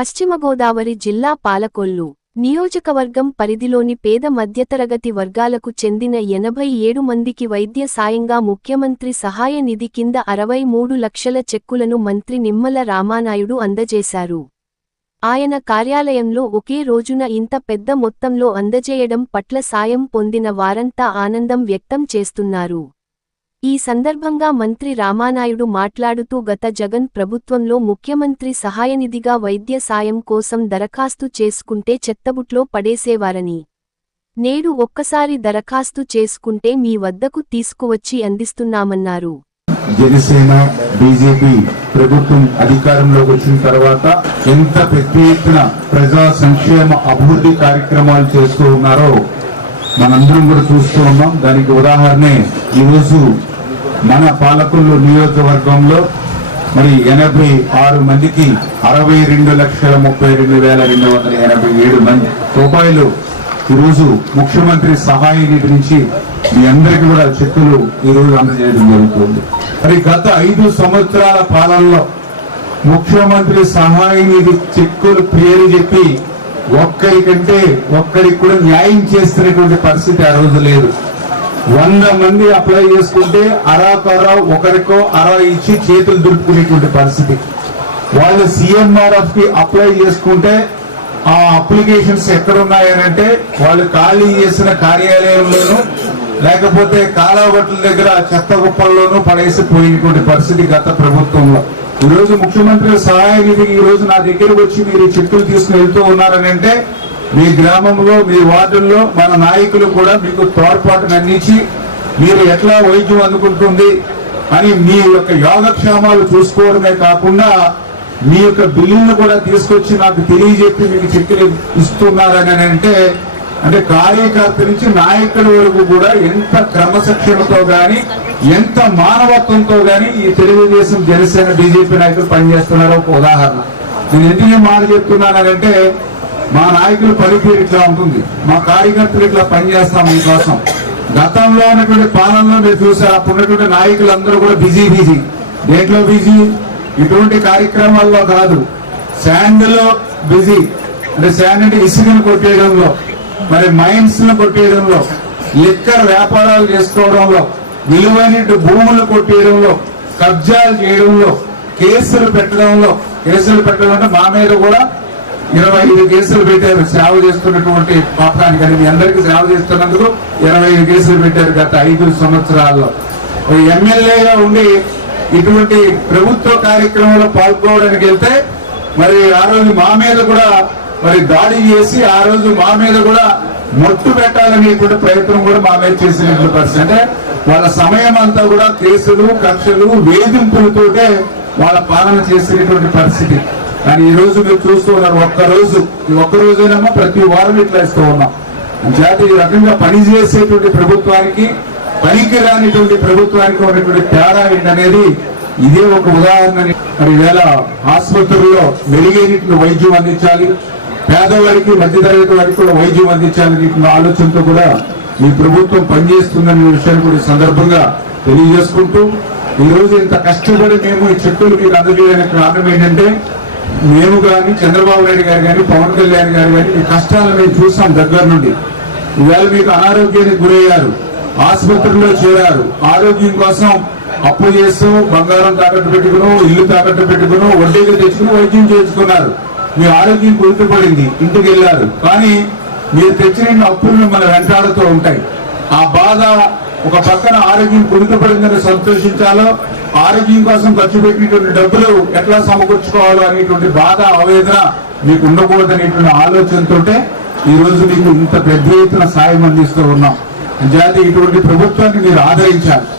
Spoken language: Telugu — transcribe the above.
పశ్చిమ గోదావరి జిల్లా పాలకొల్లు నియోజకవర్గం పరిధిలోని పేద మధ్యతరగతి వర్గాలకు చెందిన ఎనభై ఏడు మందికి వైద్య సాయంగా ముఖ్యమంత్రి సహాయ నిధి కింద అరవై మూడు లక్షల చెక్కులను మంత్రి నిమ్మల రామానాయుడు అందజేశారు. ఆయన కార్యాలయంలో ఒకే రోజున ఇంత పెద్ద మొత్తంలో అందజేయడం పట్ల సాయం పొందిన వారంతా ఆనందం వ్యక్తం చేస్తున్నారు. ఈ సందర్భంగా మంత్రి రామానాయుడు మాట్లాడుతూ గత జగన్ ప్రభుత్వంలో ముఖ్యమంత్రి సహాయనిధిగా వైద్య సాయం కోసం దరఖాస్తు చేసుకుంటే చెత్తబుట్లో పడేసేవారని. నేడు ఒక్కసారి దరఖాస్తు చేసుకుంటే మీ వద్దకు తీసుకువచ్చి అందిస్తున్నామన్నారు. జనసేన బీజేపీ ప్రభుత్వం అధికారంలోకి వచ్చిన తర్వాత ఎంత పెద్ద ఎత్తున ప్రజా సంక్షేమ అభివృద్ధి కార్యక్రమాలు చేస్తూ ఉన్నారో మనందరం కూడా చూస్తూ ఉన్నాం. దానికి ఉదాహరణే ఈరోజు మన పాలకొల్లు నియోజకవర్గంలో మరి ఎనభై ఆరు మందికి అరవై రెండు లక్షల ముప్పై రెండు వేల రెండు వందల ఎనభై ఏడు మంది రూపాయలు ఈరోజు ముఖ్యమంత్రి సహాయ నిధి నుంచి మీ అందరికీ కూడా చెక్కులు ఈరోజు అందజేయడం జరుగుతుంది. మరి గత ఐదు సంవత్సరాల పాలనలో ముఖ్యమంత్రి సహాయ నిధి చెక్కులు పేరు చెప్పి ఒక్కరికంటే ఒక్కరికి కూడా న్యాయం చేస్తున్నటువంటి పరిస్థితి ఆ రోజు లేదు. వంద మంది అప్లై చేసుకుంటే అరాకొరా ఒకరికో అరా ఇచ్చి చేతులు దులుపుకునేటువంటి పరిస్థితి. వాళ్ళు సిఎంఆర్ఎఫ్కి అప్లై చేసుకుంటే ఆ అప్లికేషన్స్ ఎక్కడున్నాయనంటే వాళ్ళు ఖాళీ చేసిన కార్యాలయంలోనూ లేకపోతే కాలావట్ల దగ్గర చెత్త కుప్పల్లోనూ పడేసి పోయినటువంటి పరిస్థితి గత ప్రభుత్వంలో. ఈ రోజు ముఖ్యమంత్రి సహాయ నిధికి ఈ రోజు నా దగ్గరకు వచ్చి మీరు చెక్కులు తీసుకుని వెళ్తూ ఉన్నారని అంటే మీ గ్రామంలో మీ వార్డుల్లో మన నాయకులు కూడా మీకు తోడ్పాటును అందించి మీరు ఎట్లా వైద్యం అందుకుంటుంది అని మీ యొక్క యోగక్షేమాలు చూసుకోవడమే కాకుండా మీ యొక్క బిల్లును కూడా తీసుకొచ్చి నాకు తెలియజెప్పి మీకు చెక్కులు ఇస్తున్నారని అంటే అంటే కార్యకర్త నుంచి నాయకుల వరకు కూడా ఎంత క్రమశిక్షణతో కానీ ఎంత మానవత్వంతో కానీ ఈ తెలుగుదేశం జనసేన బీజేపీ నాయకులు పనిచేస్తున్నారో ఒక ఉదాహరణ. నేను ఎందుకు మాట చెప్తున్నానంటే మా నాయకుల పనితీరు ఇట్లా ఉంటుంది. మా కార్యకర్తలు ఇట్లా పనిచేస్తాం మీకోసం గతంలో ఉన్నటువంటి పాలనలో మీరు చూసారు అప్పుడు ఉన్నటువంటి నాయకులందరూ కూడా బిజీ బిజీ. దేంట్లో బిజీ? ఇటువంటి కార్యక్రమాల్లో కాదు. శాండ్లో బిజీ. అంటే శాండ్ అంటే ఇసుకను కొట్టేయడంలో మరి మైన్స్ను కొట్టేయడంలో లిక్కర్ వ్యాపారాలు చేసుకోవడంలో విలువైన భూములు కొట్టేయడంలో కబ్జాలు చేయడంలో కేసులు పెట్టడంలో కేసులు పెట్టడం అంటే మా మీద కూడా ఇరవై ఐదు కేసులు పెట్టారు సేవ చేస్తున్నటువంటి పాపానికి అని మీ అందరికీ సేవ చేస్తున్నందుకు ఇరవై ఐదు కేసులు పెట్టారు గత ఐదు సంవత్సరాల్లో. ఎమ్మెల్యేగా ఉండి ఇటువంటి ప్రభుత్వ కార్యక్రమంలో పాల్గొనడానికి వెళ్తే మరి ఆ రోజు మా మీద కూడా మరి దాడి చేసి ఆ రోజు మా మీద కూడా మొట్టు పెట్టాలనేటువంటి ప్రయత్నం కూడా మా మీద చేసినటువంటి పరిస్థితి. అంటే వాళ్ళ సమయం అంతా కూడా కేసులు కక్షలు వేధింపులతోటే వాళ్ళ పాలన చేసినటువంటి పరిస్థితి. కానీ ఈ రోజు మీరు చూస్తూ ఉన్నారు ఒక్క రోజు ఈ ఒక్క ప్రతి వారం ఇట్లా ఇస్తూ ఉన్నాం. చేత ఈ రకంగా పనిచేసేటువంటి ప్రభుత్వానికి పనికి రానిటువంటి ప్రభుత్వానికి ఉన్నటువంటి తేడా ఏంటనేది ఇదే ఒక ఉదాహరణ. మరి వేళ ఆసుపత్రుల్లో మెరుగైనటువంటి వైద్యం అందించాలి పేదవారికి మధ్యతరగతి వారికి కూడా వైద్యం అందించాలని ఆలోచనతో కూడా ఈ ప్రభుత్వం పనిచేస్తుందనే విషయాన్ని కూడా సందర్భంగా తెలియజేసుకుంటూ ఈ రోజు ఇంత కష్టపడి మేము ఈ చెక్కులు మీకు అందజేయడానికి కారణం ఏంటంటే మేము కానీ చంద్రబాబు నాయుడు గారు కానీ పవన్ కళ్యాణ్ గారు కానీ మీ కష్టాలను మేము చూస్తాం దగ్గర నుండి. ఇవాళ మీకు అనారోగ్యానికి గురయ్యారు. ఆసుపత్రిలో చేరారు. ఆరోగ్యం కోసం అప్పు చేస్తూ బంగారం తాకట్టు పెట్టుకును ఇల్లు తాకట్టు పెట్టుకును వడ్డీగా తెచ్చుకుని వైద్యం చేయించుకున్నారు. మీ ఆరోగ్యం కుదుటపడింది ఇంటికి వెళ్ళారు. కానీ మీరు తెచ్చిన అప్పులు మిమ్మల్ని వెంటాడుతూ ఉంటాయి. ఆ బాధ ఒక పక్కన ఆరోగ్యం కుదుటపడిందని సంతోషించాలో ఆరోగ్యం కోసం ఖర్చు పెట్టినటువంటి డబ్బులు ఎట్లా సమకూర్చుకోవాలో అనేటువంటి బాధ ఆవేదన మీకు ఉండకూడదనేటువంటి ఆలోచనతోటే ఈ రోజు మీకు ఇంత పెద్ద ఎత్తున సాయం అందిస్తూ ఉన్నాం. జాతి ఇటువంటి ప్రభుత్వాన్ని మీరు ఆదరించాలి.